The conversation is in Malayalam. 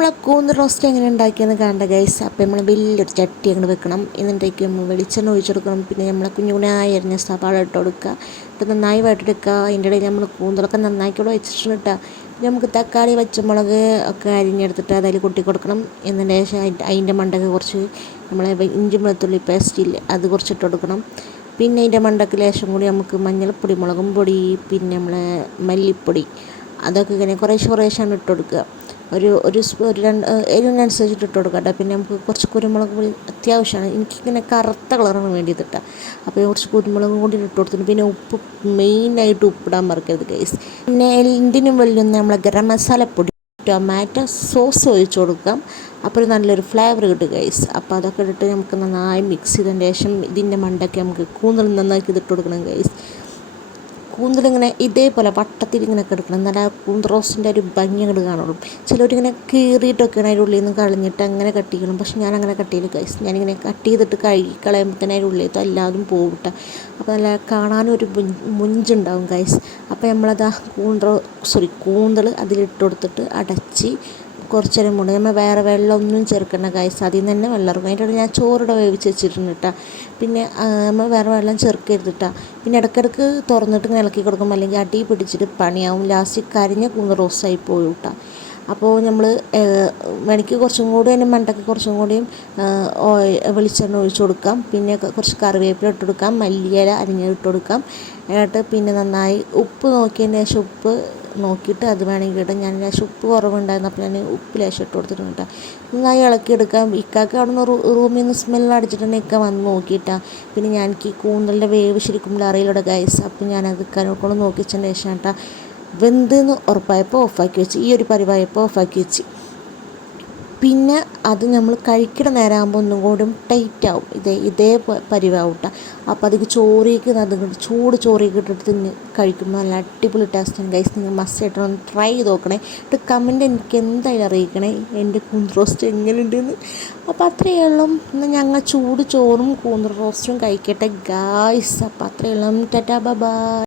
നമ്മളെ കൂന്ന് റോസ്റ്റ് എങ്ങനെ ഉണ്ടാക്കിയെന്ന് കാണണ്ട ഗൈസ് അപ്പോൾ നമ്മൾ വലിയൊരു ചട്ടി അങ്ങോട്ട് വെക്കണം. എന്നിട്ടേക്ക് നമ്മൾ വെളിച്ചെണ്ണ ഒഴിച്ചെടുക്കണം പിന്നെ നമ്മളെ കുഞ്ഞു കുഞ്ഞായി അരിഞ്ഞ സവാള ഇട്ട് കൊടുക്കുക. ഇപ്പം നന്നായി വഴട്ടെടുക്കുക അതിന്റെ ഇടയിൽ നമ്മൾ കൂന്തലൊക്കെ നന്നാക്കിയോടെ വെച്ചിട്ടുണ്ട് കേട്ടോ പിന്നെ നമുക്ക് തക്കാളി പച്ചമുളക് ഒക്കെ അരിഞ്ഞെടുത്തിട്ട് അതിൽ കൊട്ടി കൊടുക്കണം. എന്നിട്ട് ശേഷം അതിന്റെ മണ്ടക്ക് കുറച്ച് നമ്മളെ ഇഞ്ചി മുളത്തുള്ളി പേസ്റ്റ് ഇല്ല അത് കുറച്ച് ഇട്ട് കൊടുക്കണം. പിന്നെ അതിന്റെ മണ്ടക്ക് ലേശം കൂടി നമുക്ക് മഞ്ഞൾപ്പൊടി മുളകും പൊടി പിന്നെ നമ്മളെ മല്ലിപ്പൊടി. അതൊക്കെ ഇങ്ങനെ കുറേശ്ശെ കുറേശ്ശാണ് ഇട്ട് കൊടുക്കുക. ഒരു ഒരു ഒരു രണ്ട് എരിവിനനുസരിച്ചിട്ട് ഇട്ട് കൊടുക്കാം കേട്ടോ. പിന്നെ നമുക്ക് കുറച്ച് കുരുമുളക് പൊടി അത്യാവശ്യമാണ്. എനിക്കിങ്ങനെ കറുത്ത കളറാണ് വേണ്ടിയത് കേട്ടോ. അപ്പോൾ കുറച്ച് കുരുമുളകും കൂടി ഇട്ട് കൊടുത്തിട്ട് പിന്നെ ഉപ്പ് മെയിനായിട്ട് ഉപ്പിടാൻ മറക്കരുത് ഗൈസ് പിന്നെ എന്തിനും വലിയ നമ്മളെ ഗരം മസാലപ്പൊടി ടൊമാറ്റോ സോസ് ഒഴിച്ച് കൊടുക്കാം. അപ്പോൾ നല്ലൊരു ഫ്ലേവർ കിട്ടും ഗൈസ് അപ്പോൾ അതൊക്കെ ഇട്ടിട്ട് നമുക്ക് നന്നായി മിക്സ് ചെയ്തതിന് ശേഷം ഇതിന്റെ മണ്ടൊക്കെ നമുക്ക് കൂന്തൽ നന്നാക്കി ഇതിട്ട് കൊടുക്കണം ഗൈസ് കൂന്തലിങ്ങനെ ഇതേപോലെ വട്ടത്തിൽ ഇങ്ങനെ കിടക്കണം. എന്നാലും ആ കൂന്തൽ ഒരു ഭംഗി അങ്ങോട്ട് കാണുള്ളൂ. ചിലവരിങ്ങനെ കീറിയിട്ടൊക്കെയാണ് അതിന്റെ ഉള്ളിൽ നിന്ന് കളഞ്ഞിട്ട് അങ്ങനെ കട്ട് ചെയ്യണം. പക്ഷെ ഞാൻ അങ്ങനെ കട്ട് ചെയ്ത് കൈസ് ഞാനിങ്ങനെ കട്ട് ചെയ്തിട്ട് കഴുകി കളയുമ്പോൾ തന്നെ അതിന്റെ ഉള്ളിൽ എല്ലാവരും പോകട്ടെ അപ്പോൾ നല്ല കാണാനും ഒരു മുഞ്ചുണ്ടാവും കൈസ് അപ്പോൾ നമ്മളത് ആ കൂന്തൽ സോറി കൂന്തൽ അതിലിട്ട് കൊടുത്തിട്ട് അടച്ച് കുറച്ച് മുളക് നമ്മൾ വേറെ വെള്ളമൊന്നും ചേർക്കണ്ട ഗൈസ് അതിൽ നിന്ന് തന്നെ വെള്ളം ഇറങ്ങും അതിന്റെ ഞാൻ ചോറിടെ വേവിച്ച് വെച്ചിട്ടുണ്ട് കേട്ടോ പിന്നെ നമ്മൾ വേറെ വെള്ളം ചേർക്കരുത് കേട്ടോ പിന്നെ ഇടയ്ക്കിടയ്ക്ക് തുറന്നിട്ട് ഇളക്കി കൊടുക്കുമ്പോൾ അല്ലെങ്കിൽ അടി പിടിച്ചിട്ട് പണിയാവും. ലാസ്റ്റ് കരിഞ്ഞ കൂന്ന് റോസായി പോയി കേട്ടോ അപ്പോൾ നമ്മൾ മണിക്ക് കുറച്ചും കൂടി അതിന്റെ മണ്ടയ്ക്ക് കുറച്ചും കൂടിയും വെളിച്ചെണ്ണ ഒഴിച്ചു കൊടുക്കാം. പിന്നെ കുറച്ച് കറിവേപ്പില ഇട്ട് കൊടുക്കാം. മല്ലിയില അരിഞ്ഞിട്ട് കൊടുക്കാം. എന്നിട്ട് പിന്നെ നന്നായി ഉപ്പ് നോക്കിയതിന് ശേഷം ഉപ്പ് നോക്കിയിട്ട് അത് വേണമെങ്കിൽ ഇടാം. ഞാൻ ലേശം ഉപ്പ് കുറവുണ്ടായിരുന്നു. അപ്പോൾ ഞാൻ ഉപ്പ് ലേശം ഇട്ട് കൊടുത്തിട്ടുണ്ട് നന്നായി ഇളക്കിയെടുക്കാം ഇക്കാക്ക് അവിടെ നിന്ന് റൂമിൽ നിന്ന് സ്മെല്ല് അടിച്ചിട്ടുണ്ടെങ്കിൽ ഇക്ക വന്ന് നോക്കിയിട്ടാണ് പിന്നെ ഞാൻ എനിക്ക് കൂന്തലിന്റെ വേവ് ശരിക്കും അറിയില്ലോടെ ഗൈസ് അപ്പോൾ ഞാനത് കനോക്കൊണ്ട് നോക്കിച്ചതിന് ശേഷം കേട്ടോ വെന്തെന്ന് ഉറപ്പായപ്പോൾ ഓഫാക്കി വെച്ച്. ഈ ഒരു പരിപാടിയപ്പോൾ ഓഫാക്കി വെച്ച്. പിന്നെ അത് നമ്മൾ കഴിക്കണ നേരമാകുമ്പോൾ ഒന്നും കൂടി ടൈറ്റ് ആവും. ഇതേ ഇതേ പരിവാവും കേട്ടോ അപ്പോൾ അതിക്ക് ചോറിക്ക് അത് ചൂട് ചോറിയൊക്കെ ഇട്ടിട്ട് തിന്ന് കഴിക്കുമ്പോൾ നല്ല അടിപൊളി ടേസ്റ്റ് ആണ്. ഗൈസ് നിങ്ങൾ മസ്റ്റ് ആയിട്ട് ഒന്ന് ട്രൈ ചെയ്ത് നോക്കണേ. എന്നിട്ട് കമന്റ് എനിക്ക് എന്തായാലും അറിയിക്കണേ. എന്റെ കൂന്തൽ റോസ്റ്റ് എങ്ങനെയുണ്ടെന്ന് അപ്പോൾ അത്രയേ ഉള്ളൂ. എന്നാൽ ഞങ്ങൾ ചൂട് ചോറും കൂന്തൽ റോസ്റ്റും കഴിക്കട്ടെ ഗായ്സ് അപ്പോൾ അത്രയേ ഉള്ളൂ. Tata bye.